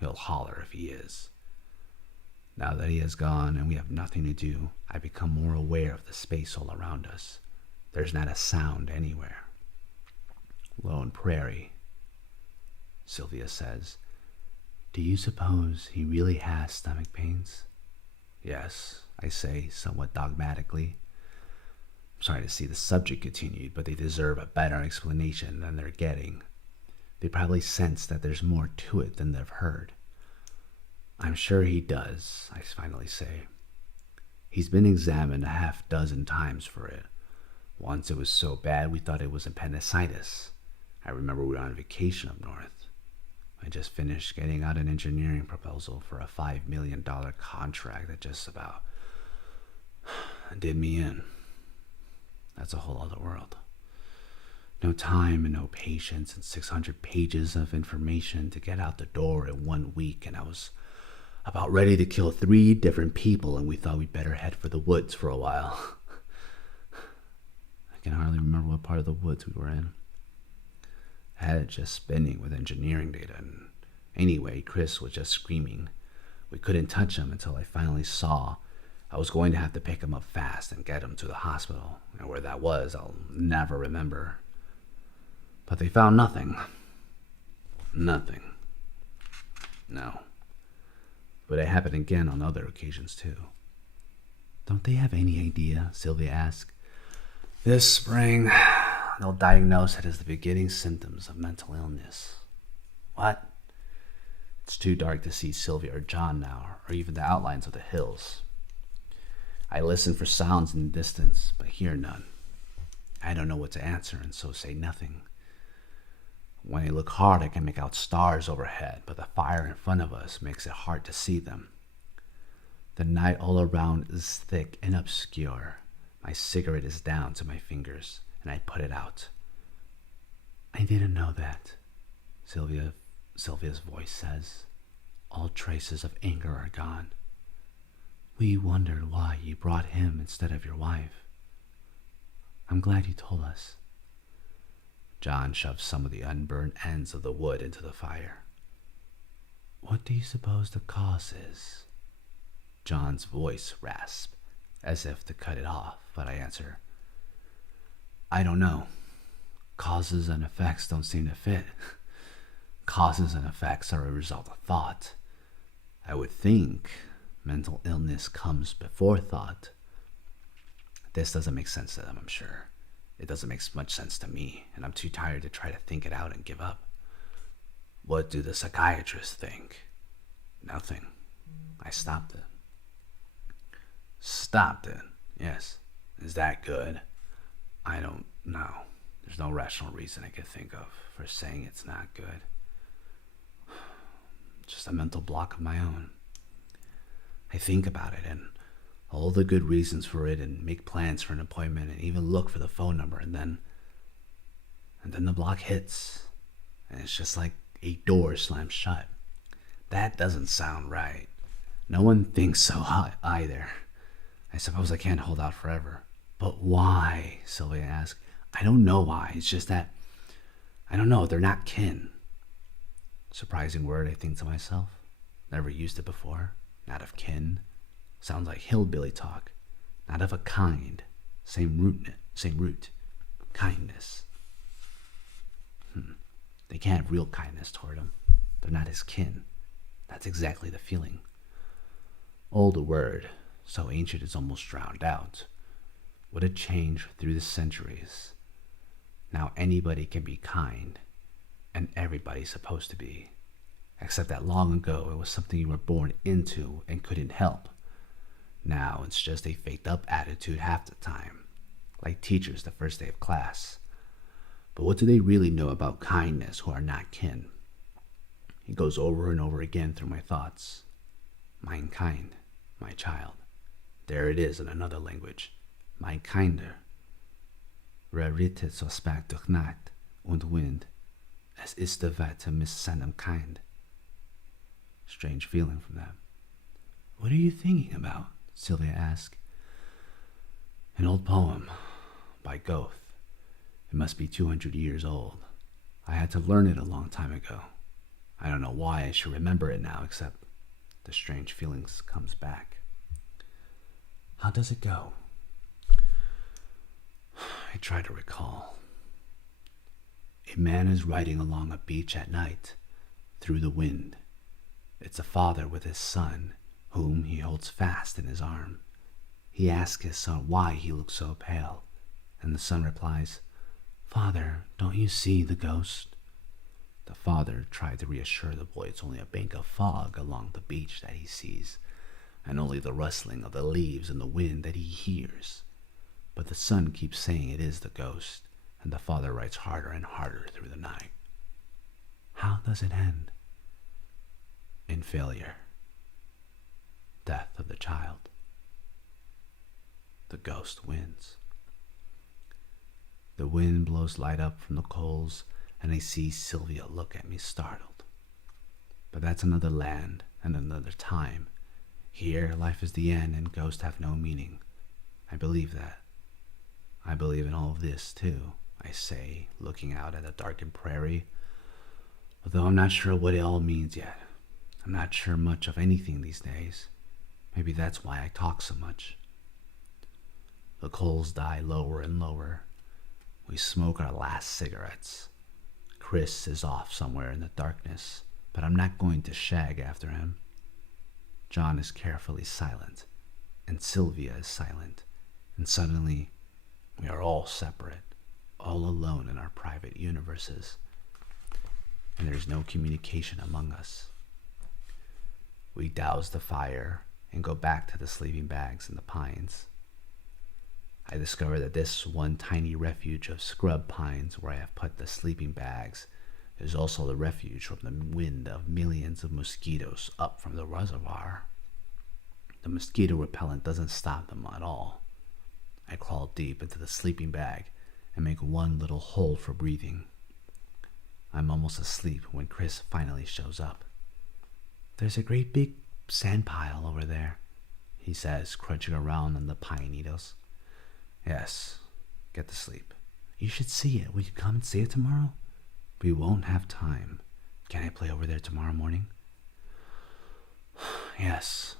He'll holler if he is. Now that he has gone and we have nothing to do, I become more aware of the space all around us. There's not a sound anywhere. Lone prairie. Sylvia says, do you suppose he really has stomach pains? Yes, I say, somewhat dogmatically. I'm sorry to see the subject continued, but they deserve a better explanation than they're getting. They probably sense that there's more to it than they've heard. I'm sure he does, I finally say. He's been examined a half-dozen times for it. Once it was so bad we thought it was appendicitis. I remember we were on vacation up north. I just finished getting out an engineering proposal for a $5 million contract that just about did me in. That's a whole other world. No time and no patience and 600 pages of information to get out the door in 1 week, and I was about ready to kill 3 different people, and we thought we'd better head for the woods for a while. I can hardly remember what part of the woods we were in. I had it just spinning with engineering data, and anyway, Chris was just screaming. We couldn't touch him until I finally saw I was going to have to pick him up fast and get him to the hospital, and where that was, I'll never remember. But they found nothing. Nothing. No. But it happened again on other occasions, too. Don't they have any idea? Sylvia asked. This spring, they'll diagnose it as the beginning symptoms of mental illness. What? It's too dark to see Sylvia or John now, or even the outlines of the hills. I listen for sounds in the distance, but hear none. I don't know what to answer, and so say nothing. When I look hard, I can make out stars overhead, but the fire in front of us makes it hard to see them. The night all around is thick and obscure. My cigarette is down to my fingers, and I put it out. I didn't know that, Sylvia's voice says. All traces of anger are gone. We wondered why you brought him instead of your wife. I'm glad you told us. John shoved some of the unburned ends of the wood into the fire. What do you suppose the cause is? John's voice rasped, as if to cut it off, but I answer, I don't know. Causes and effects don't seem to fit. Causes and effects are a result of thought. I would think mental illness comes before thought. This doesn't make sense to them, I'm sure. It doesn't make much sense to me, and I'm too tired to try to think it out and give up. What do the psychiatrists think? Nothing. I stopped it. Stopped it? Yes. Is that good? I don't know. There's no rational reason I could think of for saying it's not good. Just a mental block of my own. I think about it and all the good reasons for it and make plans for an appointment and even look for the phone number and then the block hits and it's just like a door slams shut. That doesn't sound right. No one thinks so either. I suppose I can't hold out forever. But why? Sylvia asked. I don't know why. It's just that, I don't know, they're not kin. Surprising word, I think to myself. Never used it before. Not of kin. Sounds like hillbilly talk. Not of a kind. Same root. Kindness. They can't have real kindness toward him. They're not his kin. That's exactly the feeling. Old word, so ancient it's almost drowned out. What a change through the centuries. Now anybody can be kind, and everybody's supposed to be. Except that long ago it was something you were born into and couldn't help. Now it's just a faked up attitude half the time, like teachers the first day of class. But what do they really know about kindness who are not kin? It goes over and over again through my thoughts. Mein kind, my child. There it is in another language. Mein Kinder. Raritet so spakt durch Nacht und Wind. Es ist der Wetter mit seinem Kind. Strange feeling from them. What are you thinking about? Sylvia asked. An old poem by Goethe. It must be 200 years old. I had to learn it a long time ago. I don't know why I should remember it now, except the strange feelings comes back. How does it go? I try to recall. A man is riding along a beach at night, through the wind. It's a father with his son, whom he holds fast in his arm. He asks his son why he looks so pale, and the son replies, Father, don't you see the ghost? The father tried to reassure the boy it's only a bank of fog along the beach that he sees, and only the rustling of the leaves in the wind that he hears. But the son keeps saying it is the ghost, and the father writes harder and harder through the night. How does it end? In failure. Death of the child. The ghost wins. The wind blows light up from the coals, and I see Sylvia look at me startled. But that's another land and another time. Here, life is the end and ghosts have no meaning. I believe that. I believe in all of this, too, I say, looking out at the darkened prairie, although I'm not sure what it all means yet. I'm not sure much of anything these days. Maybe that's why I talk so much. The coals die lower and lower. We smoke our last cigarettes. Chris is off somewhere in the darkness, but I'm not going to shag after him. John is carefully silent, and Sylvia is silent, and suddenly we are all separate, all alone in our private universes, and there's no communication among us. We douse the fire and go back to the sleeping bags in the pines. I discover that this one tiny refuge of scrub pines where I have put the sleeping bags is also the refuge from the wind of millions of mosquitoes up from the reservoir. The mosquito repellent doesn't stop them at all. I crawl deep into the sleeping bag and make one little hole for breathing. I'm almost asleep when Chris finally shows up. There's a great big sand pile over there, he says, crunching around on the pine needles. Yes, get to sleep. You should see it. Will you come and see it tomorrow? We won't have time. Can I play over there tomorrow morning? Yes.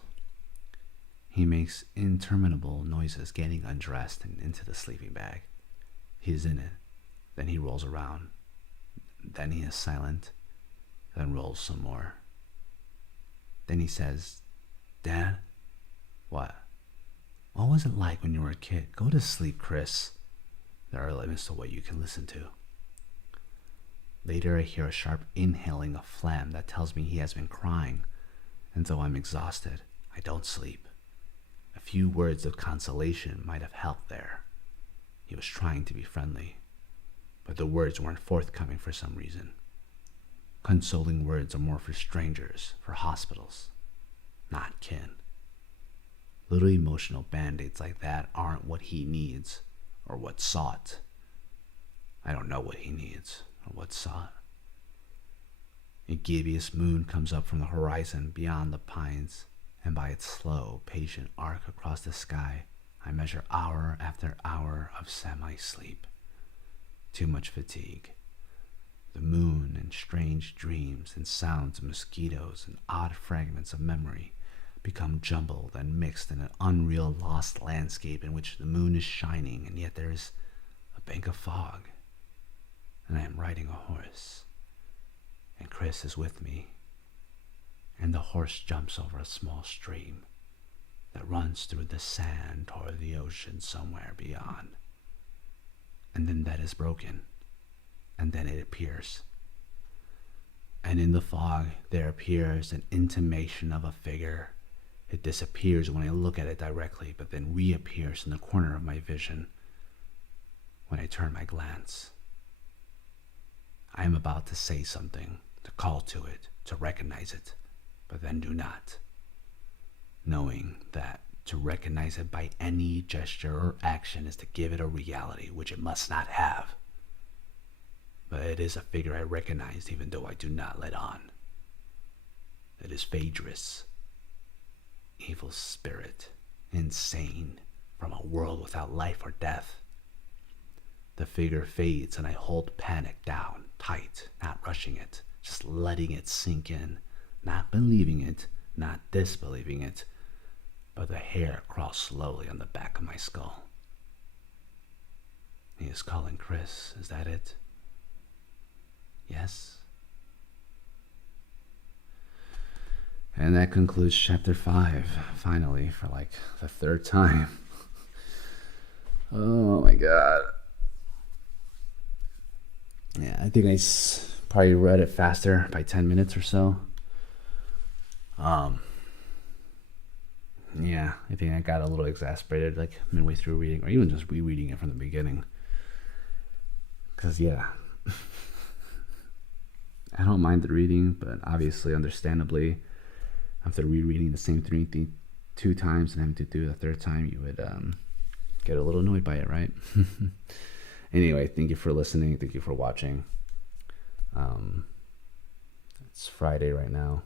He makes interminable noises getting undressed and into the sleeping bag. He is in it. Then he rolls around. Then he is silent. Then rolls some more. Then he says, Dad? What? What was it like when you were a kid? Go to sleep, Chris. There are limits to what you can listen to. Later I hear a sharp inhaling of phlegm that tells me he has been crying, and though I'm exhausted, I don't sleep. A few words of consolation might have helped there. He was trying to be friendly, but the words weren't forthcoming for some reason. Consoling words are more for strangers, for hospitals, not kin. Little emotional band-aids like that aren't what he needs or what's sought. I don't know what he needs or what's sought. A gibbous moon comes up from the horizon beyond the pines, and by its slow, patient arc across the sky, I measure hour after hour of semi-sleep. Too much fatigue. The moon and strange dreams and sounds of mosquitoes and odd fragments of memory become jumbled and mixed in an unreal lost landscape in which the moon is shining and yet there is a bank of fog. And I am riding a horse. And Chris is with me. And the horse jumps over a small stream that runs through the sand toward the ocean somewhere beyond. And then that is broken. And then it appears. And in the fog there appears an intimation of a figure. It disappears when I look at it directly, but then reappears in the corner of my vision when I turn my glance. I am about to say something, to call to it, to recognize it, but then do not, knowing that to recognize it by any gesture or action is to give it a reality which it must not have. But it is a figure I recognized even though I do not let on. It is Phaedrus, evil spirit, insane, from a world without life or death. The figure fades and I hold panic down, tight, not rushing it, just letting it sink in, not believing it, not disbelieving it, but the hair crawls slowly on the back of my skull. He is calling Chris, is that it? Yes? And that concludes chapter 5, finally, for like the third time. Oh my god. Yeah, I think I probably read it faster by 10 minutes or so. Yeah, I think I got a little exasperated like midway through reading, or even just rereading it from the beginning. Because, yeah, I don't mind the reading, but obviously, understandably, after rereading the same thing 2 times and having to do it a third time, you would get a little annoyed by it, right? Anyway, thank you for listening. Thank you for watching. It's Friday right now,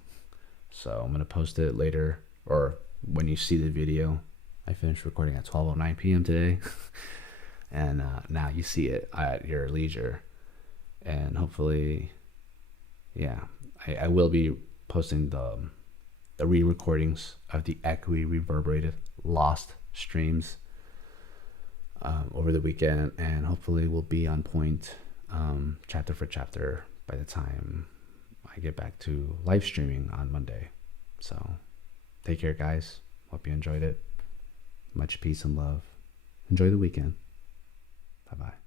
so I'm going to post it later, or when you see the video. I finished recording at 12:09 p.m. today, and now you see it at your leisure. And hopefully, yeah, I will be posting the re-recordings of the echoey, reverberated, lost streams over the weekend, and hopefully we'll be on point chapter for chapter by the time I get back to live streaming on Monday. So take care, guys. Hope you enjoyed it. Much peace and love. Enjoy the weekend. Bye-bye.